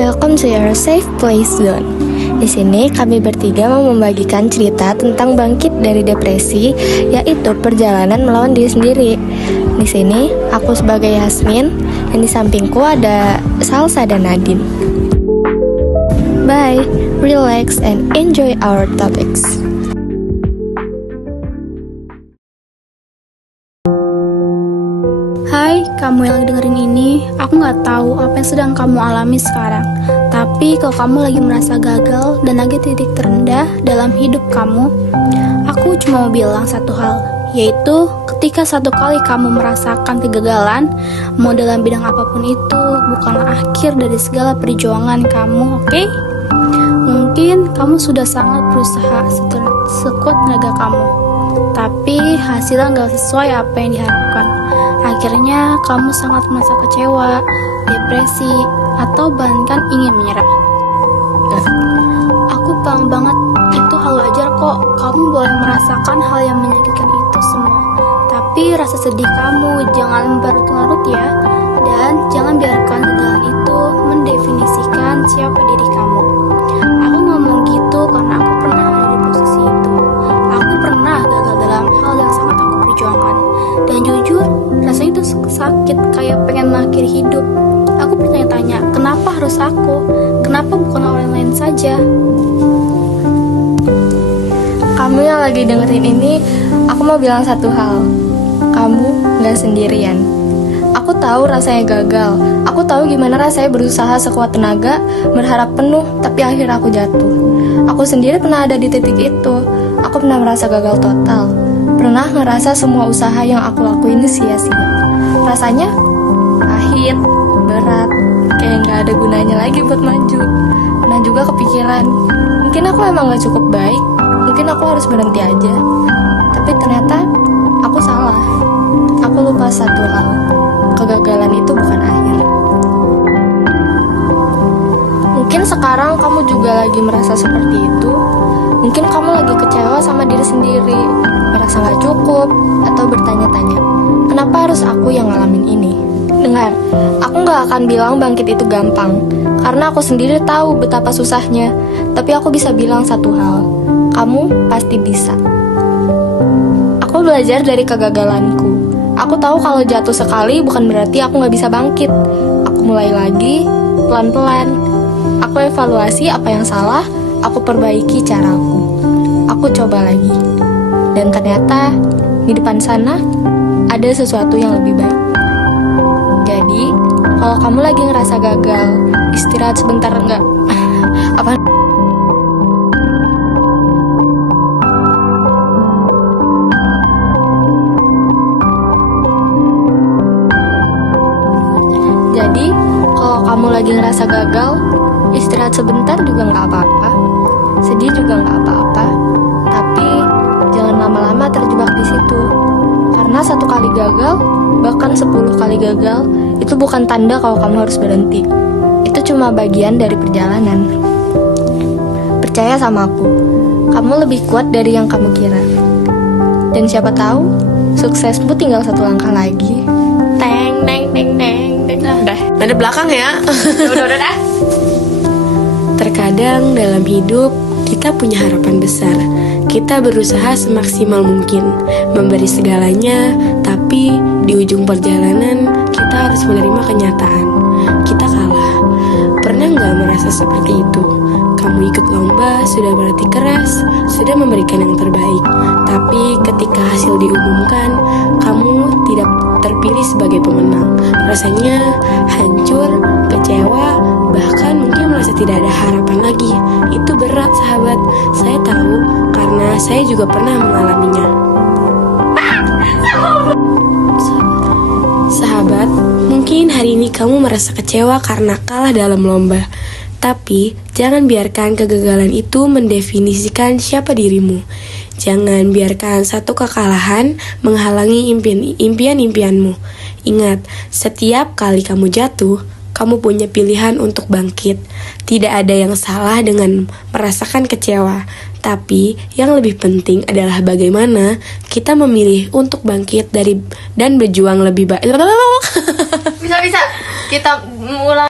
welcome to your safe place zone. Di sini kami bertiga mau membagikan cerita tentang bangkit dari depresi, yaitu perjalanan melawan diri sendiri. Di sini aku sebagai Yasmin, dan di sampingku ada Salsa dan Nadine. Bye, relax and enjoy our topics. Hai, kamu yang lagi dengerin ini, aku gak tahu apa yang sedang kamu alami sekarang. Tapi kalau kamu lagi merasa gagal dan lagi titik terendah dalam hidup kamu, aku cuma mau bilang satu hal, yaitu ketika satu kali kamu merasakan kegagalan, mau dalam bidang apapun itu, bukanlah akhir dari segala perjuangan kamu, oke? Mungkin kamu sudah sangat berusaha sekuat tenaga kamu, tapi hasilnya gak sesuai apa yang diharapkan. Akhirnya kamu sangat merasa kecewa, depresi, atau bahkan ingin menyerah. Aku paham banget, itu hal wajar kok. Kamu boleh merasakan hal yang menyakitkan itu semua. Tapi rasa sedih kamu jangan berlarut ya. Dan jangan biarkan kegagalan itu mendefinisikan siapa diri kamu. Aku ngomong gitu karena aku pernah ada di posisi itu. Aku pernah gagal dalam hal yang sangat aku perjuangkan. Dan jujur, rasanya itu sakit kayak pengen mengakhiri hidup. Aku bertanya-tanya, kenapa harus aku? Kenapa bukan orang lain saja? Kamu yang lagi dengerin ini, aku mau bilang satu hal. Kamu gak sendirian. Aku tahu rasanya gagal. Aku tahu gimana rasanya berusaha sekuat tenaga, berharap penuh, tapi akhirnya aku jatuh. Aku sendiri pernah ada di titik itu. Aku pernah merasa gagal total. Pernah ngerasa semua usaha yang aku lakuin sia-sia. Rasanya pahit, berat, kayak gak ada gunanya lagi buat maju. Pernah juga kepikiran, mungkin aku emang gak cukup baik, mungkin aku harus berhenti aja. Tapi ternyata aku salah. Aku lupa satu hal, kegagalan itu bukan akhir. Mungkin sekarang kamu juga lagi merasa seperti itu. Mungkin kamu lagi kecewa sama diri sendiri, merasa gak cukup, atau bertanya-tanya, kenapa harus aku yang ngalamin ini? Dengar, aku gak akan bilang bangkit itu gampang, karena aku sendiri tahu betapa susahnya. Tapi aku bisa bilang satu hal, kamu pasti bisa. Aku belajar dari kegagalanku. Aku tahu kalau jatuh sekali bukan berarti aku gak bisa bangkit. Aku mulai lagi, pelan-pelan. Aku evaluasi apa yang salah, aku perbaiki caraku. Aku coba lagi. Dan ternyata di depan sana ada sesuatu yang lebih baik. Jadi, kalau kamu lagi ngerasa gagal, istirahat sebentar enggak? Apa? Jadi, kalau kamu lagi ngerasa gagal, istirahat sebentar juga nggak apa-apa. Sedih juga nggak apa-apa. Tapi jangan lama-lama terjebak di situ. Karena satu kali gagal, bahkan 10 kali gagal, itu bukan tanda kalau kamu harus berhenti. Itu cuma bagian dari perjalanan. Percaya sama aku, kamu lebih kuat dari yang kamu kira. Dan siapa tahu, suksesmu tinggal satu langkah lagi. Teng, teng, teng, teng, teng. Udah, ada belakang ya. Udah. Terkadang dalam hidup kita punya harapan besar. Kita berusaha semaksimal mungkin, memberi segalanya, tapi di ujung perjalanan kita harus menerima kenyataan. Kita kalah. Pernah nggak merasa seperti itu? Kamu ikut lomba, sudah berlatih keras, sudah memberikan yang terbaik. Tapi ketika hasil diumumkan, kamu tidak terpilih sebagai pemenang. Rasanya hancur, kecewa, bahkan mungkin merasa tidak ada harapan lagi. Itu berat, sahabat. Saya tahu karena saya juga pernah mengalaminya. Sahabat, mungkin hari ini kamu merasa kecewa karena kalah dalam lomba. Tapi, jangan biarkan kegagalan itu mendefinisikan siapa dirimu. Jangan biarkan satu kekalahan menghalangi impian-impianmu. Ingat, setiap kali kamu jatuh, kamu punya pilihan untuk bangkit. Tidak ada yang salah dengan merasakan kecewa. Tapi, yang lebih penting adalah bagaimana kita memilih untuk bangkit dan berjuang lebih baik. Bisa. Kita mulai.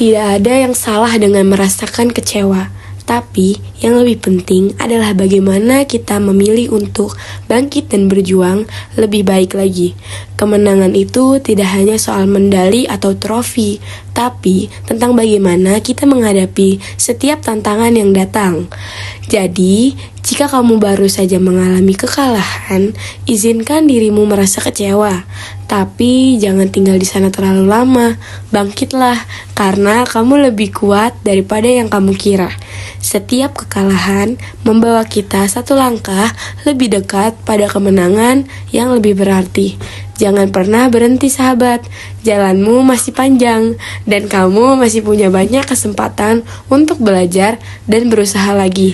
Tidak ada yang salah dengan merasakan kecewa. Tapi, yang lebih penting adalah bagaimana kita memilih untuk bangkit dan berjuang lebih baik lagi. Kemenangan itu tidak hanya soal medali atau trofi, tapi tentang bagaimana kita menghadapi setiap tantangan yang datang. Jadi, jika kamu baru saja mengalami kekalahan, izinkan dirimu merasa kecewa. Tapi jangan tinggal di sana terlalu lama. Bangkitlah, karena kamu lebih kuat daripada yang kamu kira. Setiap kekalahan membawa kita satu langkah lebih dekat pada kemenangan yang lebih berarti. Jangan pernah berhenti sahabat, jalanmu masih panjang dan kamu masih punya banyak kesempatan untuk belajar dan berusaha lagi.